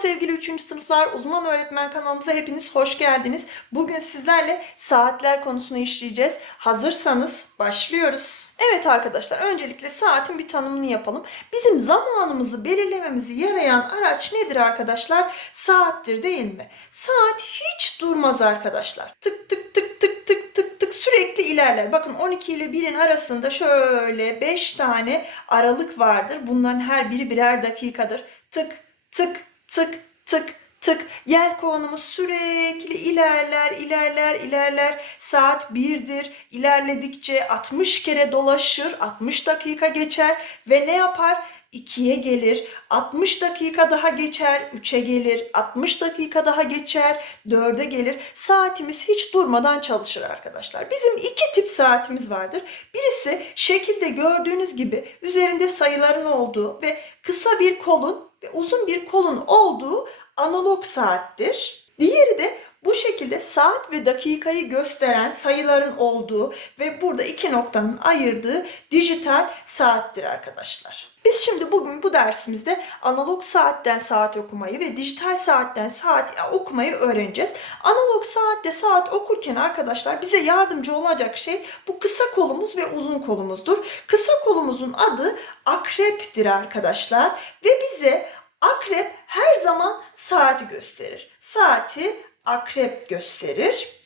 sevgili 3. sınıflar uzman öğretmen kanalımıza hepiniz hoş geldiniz. Bugün sizlerle saatler konusunu işleyeceğiz. Hazırsanız başlıyoruz. Evet arkadaşlar öncelikle saatin bir tanımını yapalım. Bizim zamanımızı belirlememizi yarayan araç nedir arkadaşlar? Saattir değil mi? Saat hiç durmaz arkadaşlar. Tık tık tık tık tık tık tık sürekli ilerler. Bakın 12 ile 1'in arasında şöyle 5 tane aralık vardır. Bunların her biri birer dakikadır. Tık tık tık tık tık. Yelkovanımız sürekli ilerler ilerler ilerler. Saat birdir. İlerledikçe 60 kere dolaşır 60 dakika geçer ve ne yapar? 2'ye gelir. 60 dakika daha geçer 3'e gelir. 60 dakika daha geçer 4'e gelir. Saatimiz hiç durmadan çalışır arkadaşlar. Bizim iki tip saatimiz vardır. Birisi şekilde gördüğünüz gibi üzerinde sayıların olduğu ve kısa bir kolun ve uzun bir kolun olduğu analog saattir. Diğeri de bu şekilde saat ve dakikayı gösteren sayıların olduğu ve burada iki noktanın ayırdığı dijital saattir arkadaşlar. Biz şimdi bugün bu dersimizde analog saatten saat okumayı ve dijital saatten saat okumayı öğreneceğiz. Analog saatte saat okurken arkadaşlar bize yardımcı olacak şey bu kısa kolumuz ve uzun kolumuzdur. Kısa kolumuzun adı akreptir arkadaşlar ve bize Akrep her zaman saati gösterir. Saati akrep gösterir.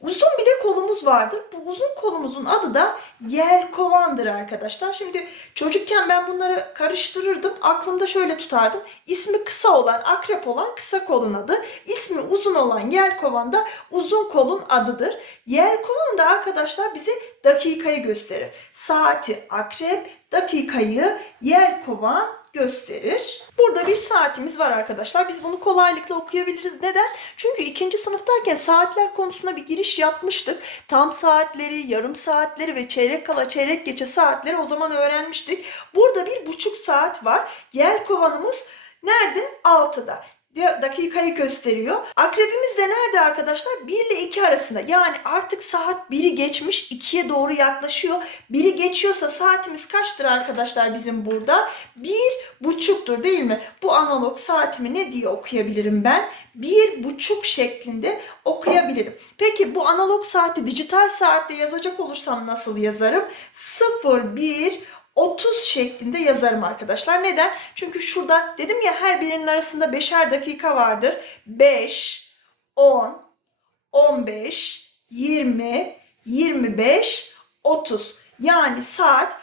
Uzun bir de kolumuz vardır. Bu uzun kolumuzun adı da yelkovandır arkadaşlar. Şimdi çocukken ben bunları karıştırırdım. Aklımda şöyle tutardım. İsmi kısa olan, akrep olan kısa kolun adı. İsmi uzun olan yelkovan da uzun kolun adıdır. Yelkovan da arkadaşlar bize dakikayı gösterir. Saati akrep, dakikayı yelkovan gösterir. Burada bir saatimiz var arkadaşlar. Biz bunu kolaylıkla okuyabiliriz. Neden? Çünkü ikinci sınıftayken saatler konusunda bir giriş yapmıştık. Tam saatleri, yarım saatleri ve çeyrek kala çeyrek geçe saatleri o zaman öğrenmiştik. Burada bir buçuk saat var. Yer kovanımız nerede? 6'da dakikayı gösteriyor. Akrebimiz de nerede arkadaşlar? 1 ile 2 arasında. Yani artık saat 1'i geçmiş 2'ye doğru yaklaşıyor. 1'i geçiyorsa saatimiz kaçtır arkadaşlar bizim burada? 1 buçuktur değil mi? Bu analog saatimi ne diye okuyabilirim ben? 1 buçuk şeklinde okuyabilirim. Peki bu analog saati dijital saatte yazacak olursam nasıl yazarım? 0 1 30 şeklinde yazarım arkadaşlar. Neden? Çünkü şurada dedim ya her birinin arasında beşer dakika vardır. 5, 10, 15, 20, 25, 30. Yani saat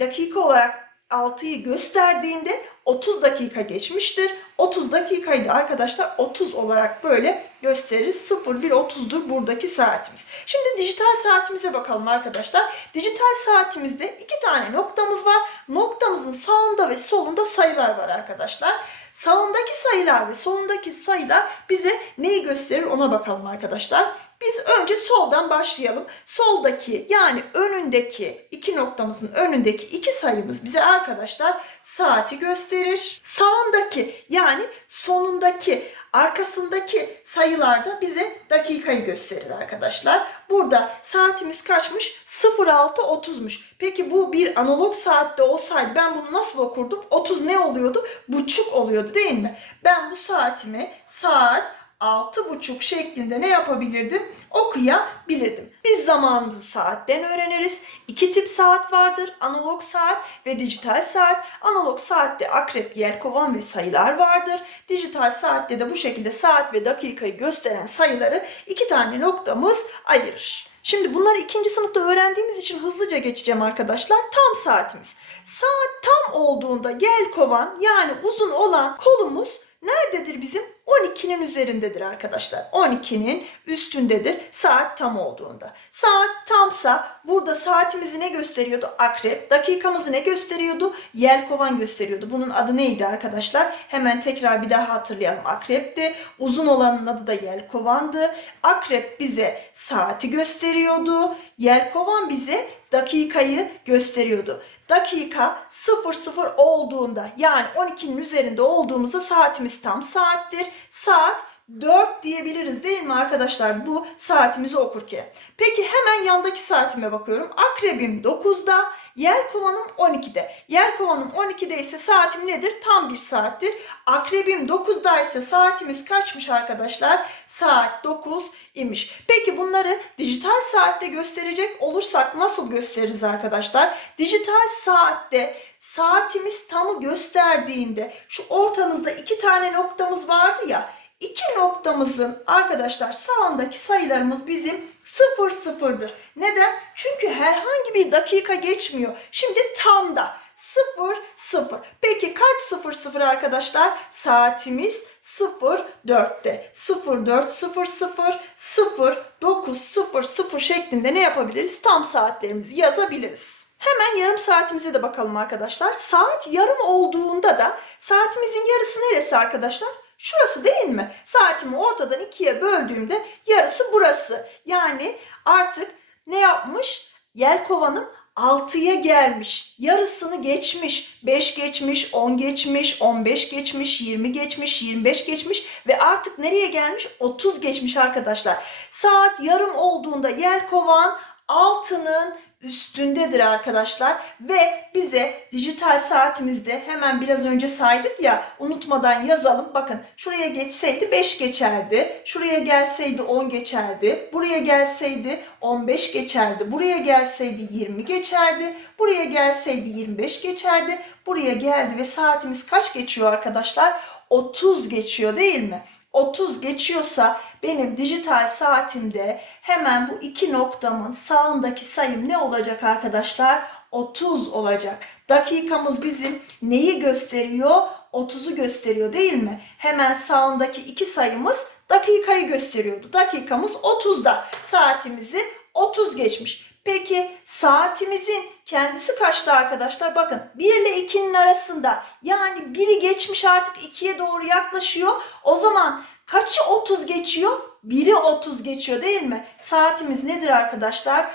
dakika olarak 6'yı gösterdiğinde 30 dakika geçmiştir. 30 dakikayı da arkadaşlar 30 olarak böyle gösteririz. 01.30'dur buradaki saatimiz. Şimdi dijital saatimize bakalım arkadaşlar. Dijital saatimizde iki tane noktamız var. Noktamızın sağında ve solunda sayılar var arkadaşlar. Sağındaki sayılar ve solundaki sayılar bize neyi gösterir ona bakalım arkadaşlar. Biz önce soldan başlayalım. Soldaki yani önündeki iki noktamızın önündeki iki sayımız bize arkadaşlar saati gösterir. Sağındaki yani sonundaki arkasındaki sayılarda bize dakikayı gösterir arkadaşlar. Burada saatimiz kaçmış? 06.30'muş. Peki bu bir analog saatte olsaydı ben bunu nasıl okurdum? 30 ne oluyordu? Buçuk oluyordu değil mi? Ben bu saatimi saat altı buçuk şeklinde ne yapabilirdim? Okuyabilirdim. Biz zamanımızı saatten öğreniriz. İki tip saat vardır. Analog saat ve dijital saat. Analog saatte akrep, yelkovan ve sayılar vardır. Dijital saatte de bu şekilde saat ve dakikayı gösteren sayıları iki tane noktamız ayırır. Şimdi bunları ikinci sınıfta öğrendiğimiz için hızlıca geçeceğim arkadaşlar. Tam saatimiz. Saat tam olduğunda gel kovan yani uzun olan kolumuz nerededir bizim? 12'nin üzerindedir arkadaşlar. 12'nin üstündedir saat tam olduğunda. Saat tamsa burada saatimizi ne gösteriyordu? Akrep. Dakikamızı ne gösteriyordu? Yelkovan gösteriyordu. Bunun adı neydi arkadaşlar? Hemen tekrar bir daha hatırlayalım. Akrepti. Uzun olanın adı da yelkovandı. Akrep bize saati gösteriyordu. Yelkovan bize dakikayı gösteriyordu. Dakika 00 olduğunda yani 12'nin üzerinde olduğumuzda saatimiz tam saattir. Saat 4 diyebiliriz değil mi arkadaşlar bu saatimizi okurken. Peki hemen yandaki saatime bakıyorum. Akrebim 9'da, yelkovanım 12'de. Yelkovanım 12'de ise saatim nedir? Tam bir saattir. Akrebim 9'da ise saatimiz kaçmış arkadaşlar? Saat 9 imiş. Peki bunları dijital saatte gösterecek olursak nasıl gösteririz arkadaşlar? Dijital saatte saatimiz tamı gösterdiğinde şu ortamızda iki tane noktamız vardı ya iki noktamızın arkadaşlar sağındaki sayılarımız bizim sıfır sıfırdır. Neden? Çünkü herhangi bir dakika geçmiyor. Şimdi tam da sıfır sıfır. Peki kaç sıfır sıfır arkadaşlar? Saatimiz 04'te. 04 00 0 9 0 0 şeklinde ne yapabiliriz? Tam saatlerimizi yazabiliriz. Hemen yarım saatimize de bakalım arkadaşlar. Saat yarım olduğunda da saatimizin yarısı neresi arkadaşlar? Şurası değil mi? Saatimi ortadan ikiye böldüğümde yarısı burası. Yani artık ne yapmış? Yelkovanım 6'ya gelmiş. Yarısını geçmiş. 5 geçmiş, 10 geçmiş, 15 geçmiş, 20 geçmiş, 25 geçmiş ve artık nereye gelmiş? 30 geçmiş arkadaşlar. Saat yarım olduğunda yelkovan altının üstündedir arkadaşlar ve bize dijital saatimizde hemen biraz önce saydık ya unutmadan yazalım. Bakın şuraya geçseydi 5 geçerdi. Şuraya gelseydi 10 geçerdi. Buraya gelseydi 15 geçerdi. Buraya gelseydi 20 geçerdi. Buraya gelseydi 25 geçerdi. Buraya geldi ve saatimiz kaç geçiyor arkadaşlar? 30 geçiyor değil mi? 30 geçiyorsa benim dijital saatimde hemen bu iki noktamın sağındaki sayım ne olacak arkadaşlar? 30 olacak. Dakikamız bizim neyi gösteriyor? 30'u gösteriyor değil mi? Hemen sağındaki iki sayımız dakikayı gösteriyordu. Dakikamız 30'da. Saatimizi 30 geçmiş. Peki saatimizin kendisi kaçta arkadaşlar? Bakın 1 ile 2'nin arasında yani 1'i geçmiş artık 2'ye doğru yaklaşıyor. O zaman kaçı 30 geçiyor? 1'i 30 geçiyor değil mi? Saatimiz nedir arkadaşlar?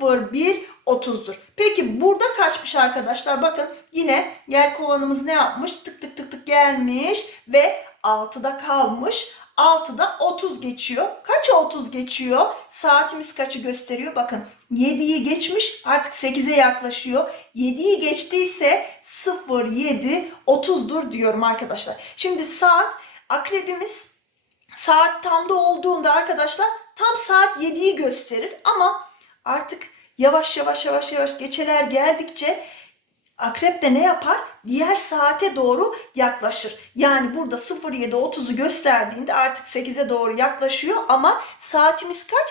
01 30'dur. Peki burada kaçmış arkadaşlar? Bakın yine yer kovanımız ne yapmış? Tık tık tık tık gelmiş ve 6'da kalmış. 6'da 30 geçiyor. Kaça 30 geçiyor? Saatimiz kaçı gösteriyor? Bakın 7'yi geçmiş artık 8'e yaklaşıyor. 7'yi geçtiyse 07 30'dur diyorum arkadaşlar. Şimdi saat akrebimiz saat tamda olduğunda arkadaşlar tam saat 7'yi gösterir ama artık yavaş yavaş yavaş yavaş geçeler geldikçe Akrep de ne yapar? Diğer saate doğru yaklaşır. Yani burada 07.30'u gösterdiğinde artık 8'e doğru yaklaşıyor ama saatimiz kaç?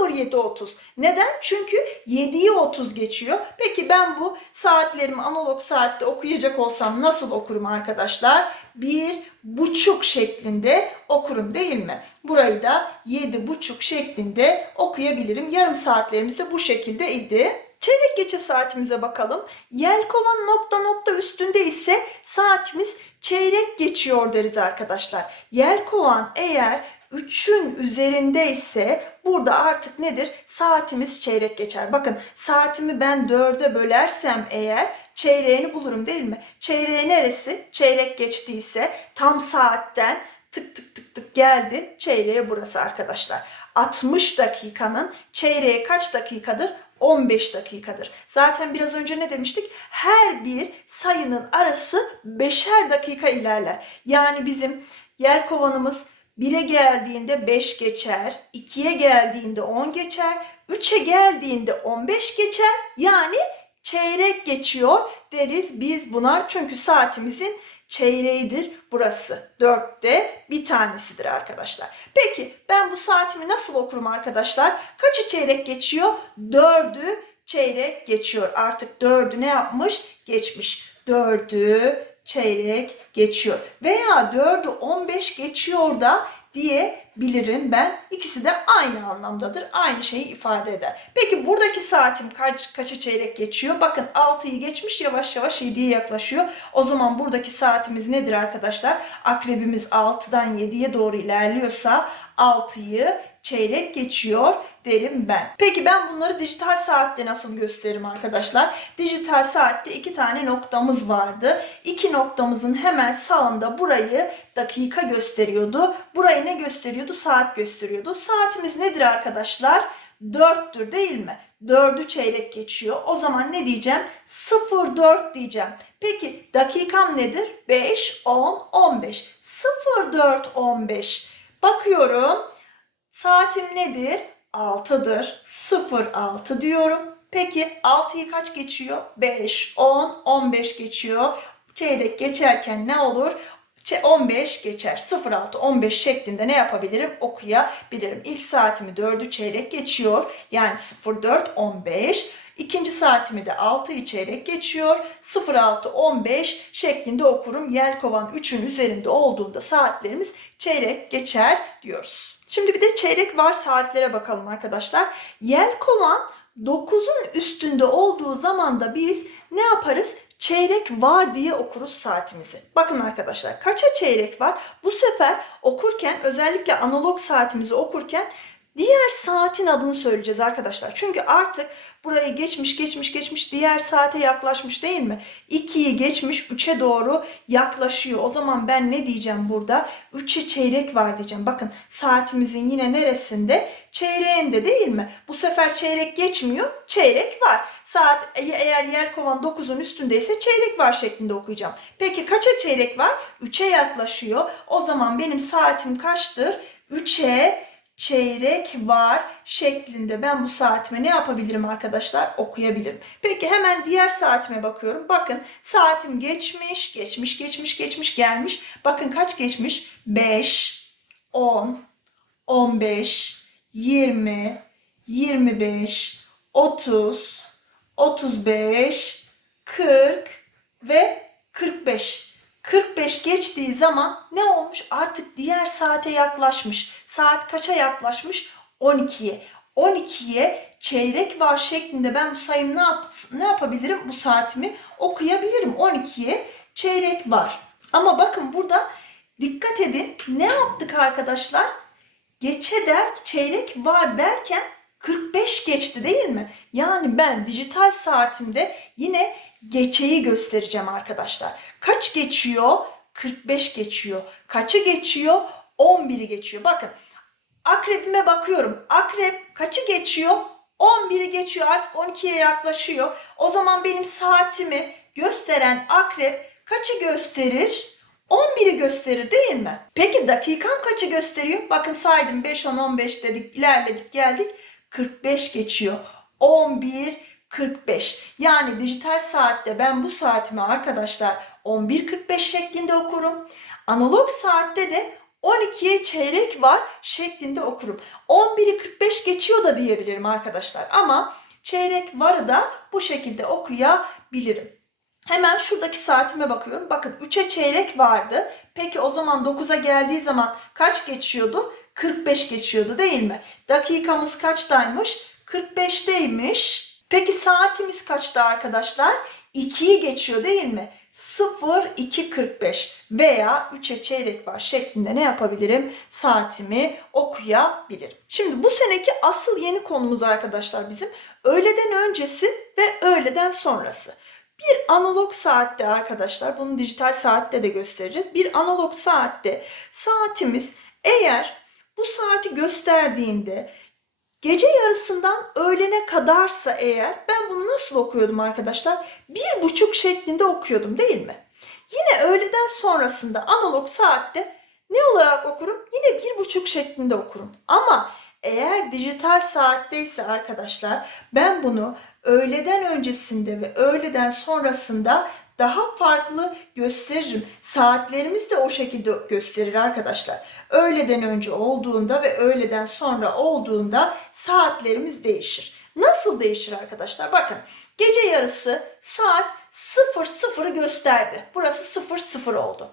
07.30. Neden? Çünkü 7'yi 30 geçiyor. Peki ben bu saatlerimi analog saatte okuyacak olsam nasıl okurum arkadaşlar? Bir buçuk şeklinde okurum değil mi? Burayı da yedi buçuk şeklinde okuyabilirim. Yarım saatlerimiz de bu şekilde idi. Çeyrek geçe saatimize bakalım. Yelkovan nokta nokta üstünde ise saatimiz çeyrek geçiyor deriz arkadaşlar. Yelkovan eğer 3'ün üzerinde ise burada artık nedir? Saatimiz çeyrek geçer. Bakın saatimi ben 4'e bölersem eğer çeyreğini bulurum değil mi? Çeyreği neresi? Çeyrek geçtiyse tam saatten tık tık tık tık geldi. Çeyreğe burası arkadaşlar. 60 dakikanın çeyreğe kaç dakikadır? 15 dakikadır. Zaten biraz önce ne demiştik? Her bir sayının arası 5'er dakika ilerler. Yani bizim yer kovanımız 1'e geldiğinde 5 geçer, 2'ye geldiğinde 10 geçer, 3'e geldiğinde 15 geçer. Yani çeyrek geçiyor deriz biz buna. Çünkü saatimizin çeyreğidir burası. Dörtte bir tanesidir arkadaşlar. Peki ben bu saatimi nasıl okurum arkadaşlar? Kaçı çeyrek geçiyor? Dördü çeyrek geçiyor. Artık dördü ne yapmış? Geçmiş. Dördü çeyrek geçiyor. Veya dördü 15 geçiyor da diyebilirim ben. İkisi de aynı anlamdadır. Aynı şeyi ifade eder. Peki buradaki saatim kaç kaçı çeyrek geçiyor? Bakın 6'yı geçmiş yavaş yavaş 7'ye yaklaşıyor. O zaman buradaki saatimiz nedir arkadaşlar? Akrebimiz 6'dan 7'ye doğru ilerliyorsa 6'yı çeyrek geçiyor derim ben. Peki ben bunları dijital saatte nasıl gösteririm arkadaşlar? Dijital saatte iki tane noktamız vardı. İki noktamızın hemen sağında burayı dakika gösteriyordu. Burayı ne gösteriyordu? Saat gösteriyordu. Saatimiz nedir arkadaşlar? 4'tür değil mi? 4'ü çeyrek geçiyor. O zaman ne diyeceğim? 04 diyeceğim. Peki dakikam nedir? 5, 10, 15. 04, 15. Bakıyorum. Saatim nedir? 6'dır. 06 diyorum. Peki 6'yı kaç geçiyor? 5, 10, 15 geçiyor. Çeyrek geçerken ne olur? 15 geçer. 06, 15 şeklinde ne yapabilirim? Okuyabilirim. İlk saatimi 4'ü çeyrek geçiyor. Yani 04, 15. İkinci saatimi de 6'yı çeyrek geçiyor. 06, 15 şeklinde okurum. Yelkovan 3'ün üzerinde olduğunda saatlerimiz çeyrek geçer diyoruz. Şimdi bir de çeyrek var saatlere bakalım arkadaşlar. Yelkovan 9'un üstünde olduğu zaman da biz ne yaparız? Çeyrek var diye okuruz saatimizi. Bakın arkadaşlar kaça çeyrek var? Bu sefer okurken özellikle analog saatimizi okurken diğer saatin adını söyleyeceğiz arkadaşlar. Çünkü artık burayı geçmiş geçmiş geçmiş diğer saate yaklaşmış değil mi? 2'yi geçmiş 3'e doğru yaklaşıyor. O zaman ben ne diyeceğim burada? 3'e çeyrek var diyeceğim. Bakın saatimizin yine neresinde? Çeyreğinde değil mi? Bu sefer çeyrek geçmiyor. Çeyrek var. Saat e- eğer yer kovan 9'un üstündeyse çeyrek var şeklinde okuyacağım. Peki kaça çeyrek var? 3'e yaklaşıyor. O zaman benim saatim kaçtır? 3'e çeyrek var şeklinde ben bu saatime ne yapabilirim arkadaşlar? Okuyabilirim. Peki hemen diğer saatime bakıyorum. Bakın saatim geçmiş, geçmiş, geçmiş, geçmiş, gelmiş. Bakın kaç geçmiş? 5, 10, 15, 20, 25, 30, 35, 40 ve 45. 45 geçtiği zaman ne olmuş? Artık diğer saate yaklaşmış. Saat kaça yaklaşmış? 12'ye. 12'ye çeyrek var şeklinde ben bu sayımı ne, yap ne yapabilirim? Bu saatimi okuyabilirim. 12'ye çeyrek var. Ama bakın burada dikkat edin. Ne yaptık arkadaşlar? Geçe der, çeyrek var derken 45 geçti değil mi? Yani ben dijital saatimde yine geçeyi göstereceğim arkadaşlar. Kaç geçiyor? 45 geçiyor. Kaçı geçiyor? 11'i geçiyor. Bakın akrebime bakıyorum. Akrep kaçı geçiyor? 11'i geçiyor. Artık 12'ye yaklaşıyor. O zaman benim saatimi gösteren akrep kaçı gösterir? 11'i gösterir değil mi? Peki dakikam kaçı gösteriyor? Bakın saydım 5, 10, 15 dedik, ilerledik, geldik. 45 geçiyor. 11, 45. Yani dijital saatte ben bu saatimi arkadaşlar 11.45 şeklinde okurum. Analog saatte de 12'ye çeyrek var şeklinde okurum. 11'i 45 geçiyor da diyebilirim arkadaşlar ama çeyrek varı da bu şekilde okuyabilirim. Hemen şuradaki saatime bakıyorum. Bakın 3'e çeyrek vardı. Peki o zaman 9'a geldiği zaman kaç geçiyordu? 45 geçiyordu değil mi? Dakikamız kaçtaymış? 45'teymiş. Peki saatimiz kaçta arkadaşlar? 2'yi geçiyor değil mi? 0 2 45 veya 3'e çeyrek var şeklinde ne yapabilirim? Saatimi okuyabilirim. Şimdi bu seneki asıl yeni konumuz arkadaşlar bizim öğleden öncesi ve öğleden sonrası. Bir analog saatte arkadaşlar bunu dijital saatte de göstereceğiz. Bir analog saatte saatimiz eğer bu saati gösterdiğinde Gece yarısından öğlene kadarsa eğer ben bunu nasıl okuyordum arkadaşlar? Bir buçuk şeklinde okuyordum değil mi? Yine öğleden sonrasında analog saatte ne olarak okurum? Yine bir buçuk şeklinde okurum. Ama eğer dijital saatteyse arkadaşlar ben bunu öğleden öncesinde ve öğleden sonrasında daha farklı gösteririm. Saatlerimiz de o şekilde gösterir arkadaşlar. Öğleden önce olduğunda ve öğleden sonra olduğunda saatlerimiz değişir. Nasıl değişir arkadaşlar? Bakın gece yarısı saat 00'ı gösterdi. Burası 00 oldu.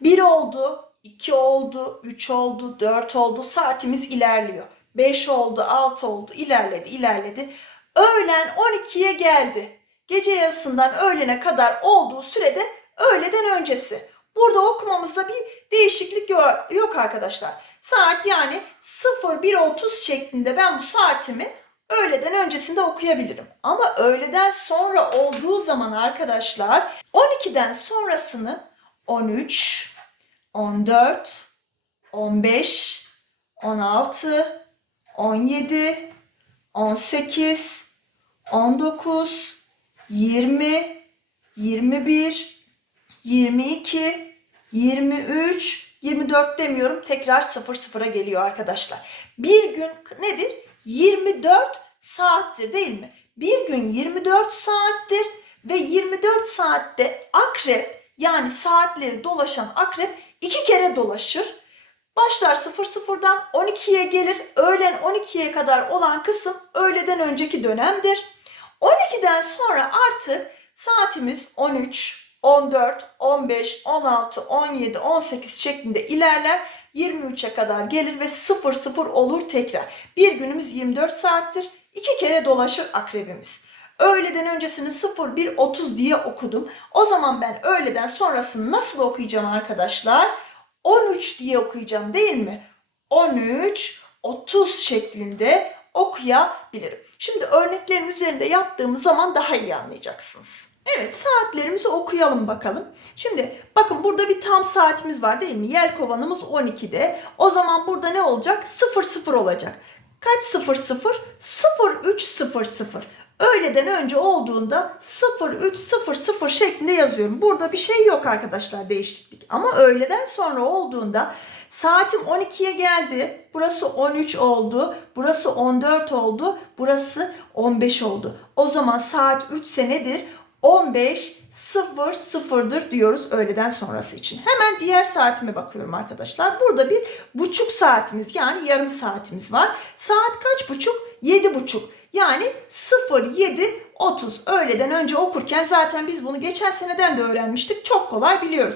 1 oldu, 2 oldu, 3 oldu, 4 oldu. Saatimiz ilerliyor. 5 oldu, 6 oldu, ilerledi, ilerledi. Öğlen 12'ye geldi. Gece yarısından öğlene kadar olduğu sürede öğleden öncesi. Burada okumamızda bir değişiklik yok, arkadaşlar. Saat yani 01.30 şeklinde ben bu saatimi öğleden öncesinde okuyabilirim. Ama öğleden sonra olduğu zaman arkadaşlar 12'den sonrasını 13, 14, 15, 16, 17, 18, 19, 20, 21, 22, 23, 24 demiyorum. Tekrar 00'a geliyor arkadaşlar. Bir gün nedir? 24 saattir değil mi? Bir gün 24 saattir ve 24 saatte akrep yani saatleri dolaşan akrep iki kere dolaşır. Başlar 00'dan 12'ye gelir. Öğlen 12'ye kadar olan kısım öğleden önceki dönemdir. 12'den sonra artık saatimiz 13, 14, 15, 16, 17, 18 şeklinde ilerler. 23'e kadar gelir ve 00 olur tekrar. Bir günümüz 24 saattir. İki kere dolaşır akrebimiz. Öğleden öncesini 01.30 diye okudum. O zaman ben öğleden sonrasını nasıl okuyacağım arkadaşlar? 13 diye okuyacağım değil mi? 13, 30 şeklinde okuyabilirim. Şimdi örneklerin üzerinde yaptığımız zaman daha iyi anlayacaksınız. Evet saatlerimizi okuyalım bakalım. Şimdi bakın burada bir tam saatimiz var değil mi? Yel kovanımız 12'de. O zaman burada ne olacak? 00 olacak. Kaç 00? 0300. Öğleden önce olduğunda 0300 şeklinde yazıyorum. Burada bir şey yok arkadaşlar değişiklik. Ama öğleden sonra olduğunda saatim 12'ye geldi. Burası 13 oldu. Burası 14 oldu. Burası 15 oldu. O zaman saat 3 senedir 15 0 sıfırdır diyoruz öğleden sonrası için. Hemen diğer saatime bakıyorum arkadaşlar. Burada bir buçuk saatimiz yani yarım saatimiz var. Saat kaç buçuk? 7 buçuk. Yani 07 30 öğleden önce okurken zaten biz bunu geçen seneden de öğrenmiştik. Çok kolay biliyoruz.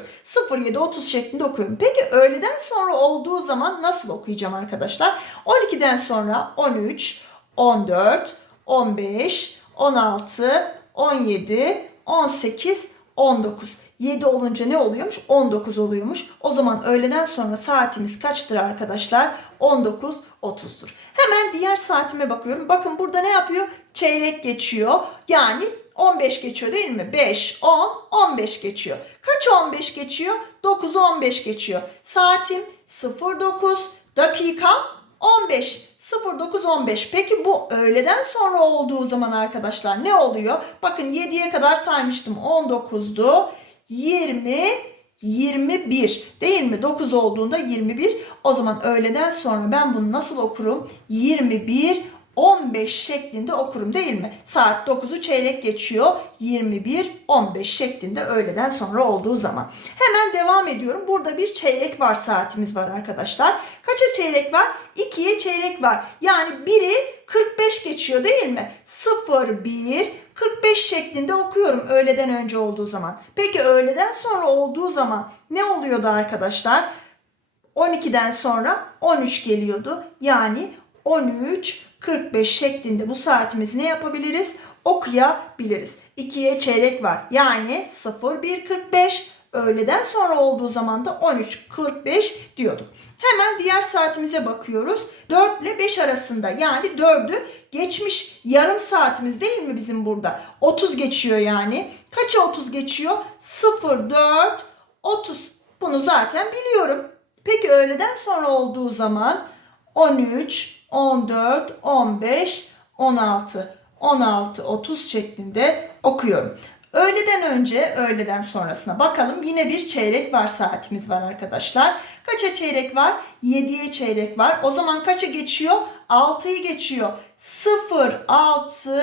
07 30 şeklinde okuyorum. Peki öğleden sonra olduğu zaman nasıl okuyacağım arkadaşlar? 12'den sonra 13, 14, 15, 16, 17, 18, 19. 7 olunca ne oluyormuş? 19 oluyormuş. O zaman öğleden sonra saatimiz kaçtır arkadaşlar? 19.30'dur. Hemen diğer saatime bakıyorum. Bakın burada ne yapıyor? Çeyrek geçiyor. Yani 15 geçiyor değil mi? 5, 10, 15 geçiyor. Kaç 15 geçiyor? 9, 15 geçiyor. Saatim 09, dakikam 15. 09.15. Peki bu öğleden sonra olduğu zaman arkadaşlar ne oluyor? Bakın 7'ye kadar saymıştım. 19'du. 20, 21 değil mi? 9 olduğunda 21. O zaman öğleden sonra ben bunu nasıl okurum? 21, 15 şeklinde okurum değil mi? Saat 9'u çeyrek geçiyor. 21, 15 şeklinde öğleden sonra olduğu zaman. Hemen devam ediyorum. Burada bir çeyrek var saatimiz var arkadaşlar. Kaça çeyrek var? 2'ye çeyrek var. Yani 1'i 45 geçiyor değil mi? 0, 1, 45 şeklinde okuyorum öğleden önce olduğu zaman. Peki öğleden sonra olduğu zaman ne oluyordu arkadaşlar? 12'den sonra 13 geliyordu. Yani 13 45 şeklinde bu saatimizi ne yapabiliriz? Okuyabiliriz. 2'ye çeyrek var. Yani 0 1 45 öğleden sonra olduğu zaman da 13.45 diyorduk. Hemen diğer saatimize bakıyoruz. 4 ile 5 arasında yani 4'ü geçmiş yarım saatimiz değil mi bizim burada? 30 geçiyor yani. Kaça 30 geçiyor? 0 4 30. Bunu zaten biliyorum. Peki öğleden sonra olduğu zaman 13, 14, 15, 16, 16, 30 şeklinde okuyorum. Öğleden önce, öğleden sonrasına bakalım. Yine bir çeyrek var saatimiz var arkadaşlar. Kaça çeyrek var? 7'ye çeyrek var. O zaman kaça geçiyor? 6'yı geçiyor. 0, 6,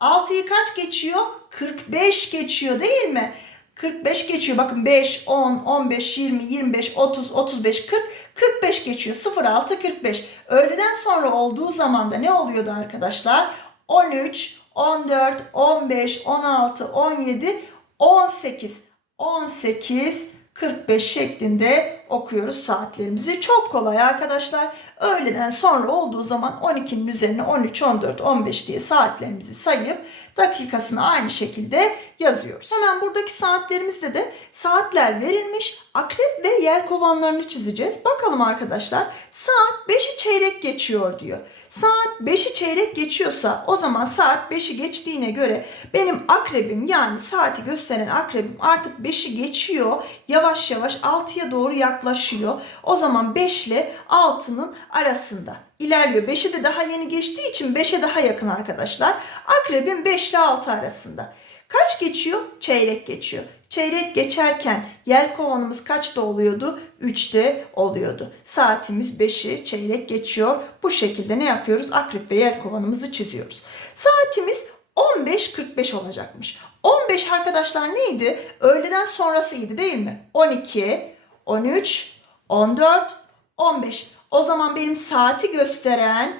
6'yı kaç geçiyor? 45 geçiyor değil mi? 45 geçiyor. Bakın 5, 10, 15, 20, 25, 30, 35, 40, 45 geçiyor. 0, 6, 45. Öğleden sonra olduğu zaman da ne oluyordu arkadaşlar? 13, 14, 15, 16, 17, 18, 18, 45 şeklinde okuyoruz saatlerimizi. Çok kolay arkadaşlar. Öğleden sonra olduğu zaman 12'nin üzerine 13, 14, 15 diye saatlerimizi sayıp dakikasını aynı şekilde yazıyoruz. Hemen buradaki saatlerimizde de saatler verilmiş. Akrep ve yer kovanlarını çizeceğiz. Bakalım arkadaşlar. Saat 5'i çeyrek geçiyor diyor. Saat 5'i çeyrek geçiyorsa o zaman saat 5'i geçtiğine göre benim akrebim yani saati gösteren akrebim artık 5'i geçiyor. Yavaş yavaş 6'ya doğru yaklaşıyor. O zaman 5 ile 6'nın arasında ilerliyor. 5'i de daha yeni geçtiği için 5'e daha yakın arkadaşlar. Akrebin 5 ile 6 arasında. Kaç geçiyor? Çeyrek geçiyor. Çeyrek geçerken yel kovanımız kaçta oluyordu? 3'te oluyordu. Saatimiz 5'i çeyrek geçiyor. Bu şekilde ne yapıyoruz? Akrep ve yel kovanımızı çiziyoruz. Saatimiz 15.45 olacakmış. 15 arkadaşlar neydi? Öğleden sonrasıydı değil mi? 12, 13, 14, 15. O zaman benim saati gösteren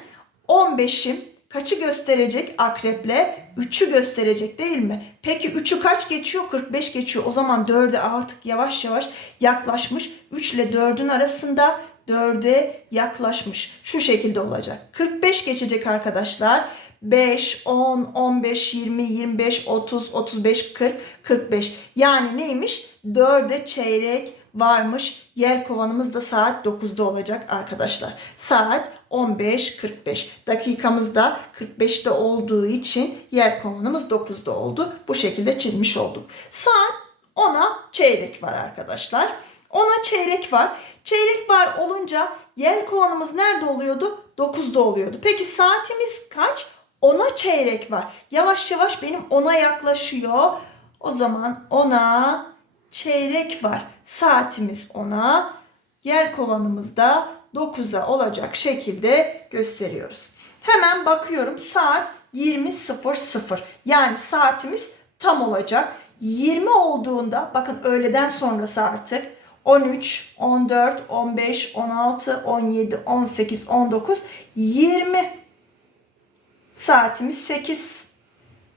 15'im kaçı gösterecek akreple? 3'ü gösterecek değil mi? Peki 3'ü kaç geçiyor? 45 geçiyor. O zaman 4'e artık yavaş yavaş yaklaşmış. 3 ile 4'ün arasında 4'e yaklaşmış. Şu şekilde olacak. 45 geçecek arkadaşlar. 5, 10, 15, 20, 25, 30, 35, 40, 45. Yani neymiş? 4'e çeyrek varmış. Yel kovanımız da saat 9'da olacak arkadaşlar. Saat 15.45. Dakikamız da 45'te olduğu için yel kovanımız 9'da oldu. Bu şekilde çizmiş olduk. Saat 10'a çeyrek var arkadaşlar. 10'a çeyrek var. Çeyrek var olunca yel kovanımız nerede oluyordu? 9'da oluyordu. Peki saatimiz kaç? 10'a çeyrek var. Yavaş yavaş benim 10'a yaklaşıyor. O zaman 10'a çeyrek var. Saatimiz 10'a, yer kovanımız da 9'a olacak şekilde gösteriyoruz. Hemen bakıyorum saat 20.00. Yani saatimiz tam olacak. 20 olduğunda bakın öğleden sonrası artık 13, 14, 15, 16, 17, 18, 19, 20 saatimiz 8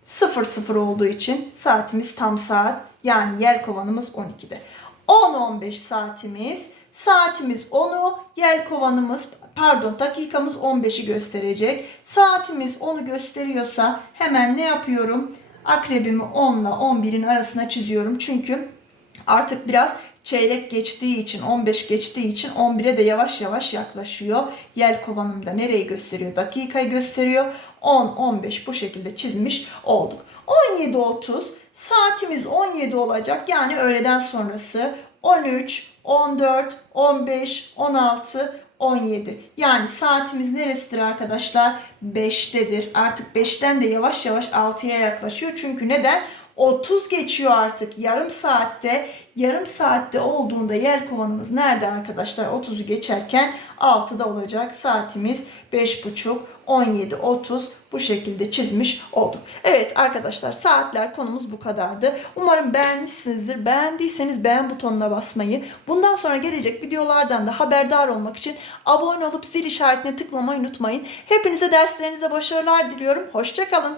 00 olduğu için saatimiz tam saat yani yer kovanımız 12'de. 10-15 saatimiz saatimiz 10'u yer kovanımız pardon dakikamız 15'i gösterecek. Saatimiz 10'u gösteriyorsa hemen ne yapıyorum? Akrebimi 10 ile 11'in arasına çiziyorum. Çünkü artık biraz çeyrek geçtiği için 15 geçtiği için 11'e de yavaş yavaş yaklaşıyor. Yel kovanımda nereyi gösteriyor? Dakikayı gösteriyor. 10 15 bu şekilde çizmiş olduk. 17.30 saatimiz 17 olacak. Yani öğleden sonrası 13 14 15 16 17. Yani saatimiz neresidir arkadaşlar? 5'tedir. Artık 5'ten de yavaş yavaş 6'ya yaklaşıyor. Çünkü neden? 30 geçiyor artık yarım saatte. Yarım saatte olduğunda yer kovanımız nerede arkadaşlar? 30'u geçerken 6'da olacak. Saatimiz 5.30, 17, 30 bu şekilde çizmiş olduk. Evet arkadaşlar saatler konumuz bu kadardı. Umarım beğenmişsinizdir. Beğendiyseniz beğen butonuna basmayı, bundan sonra gelecek videolardan da haberdar olmak için abone olup zil işaretine tıklamayı unutmayın. Hepinize derslerinizde başarılar diliyorum. Hoşçakalın.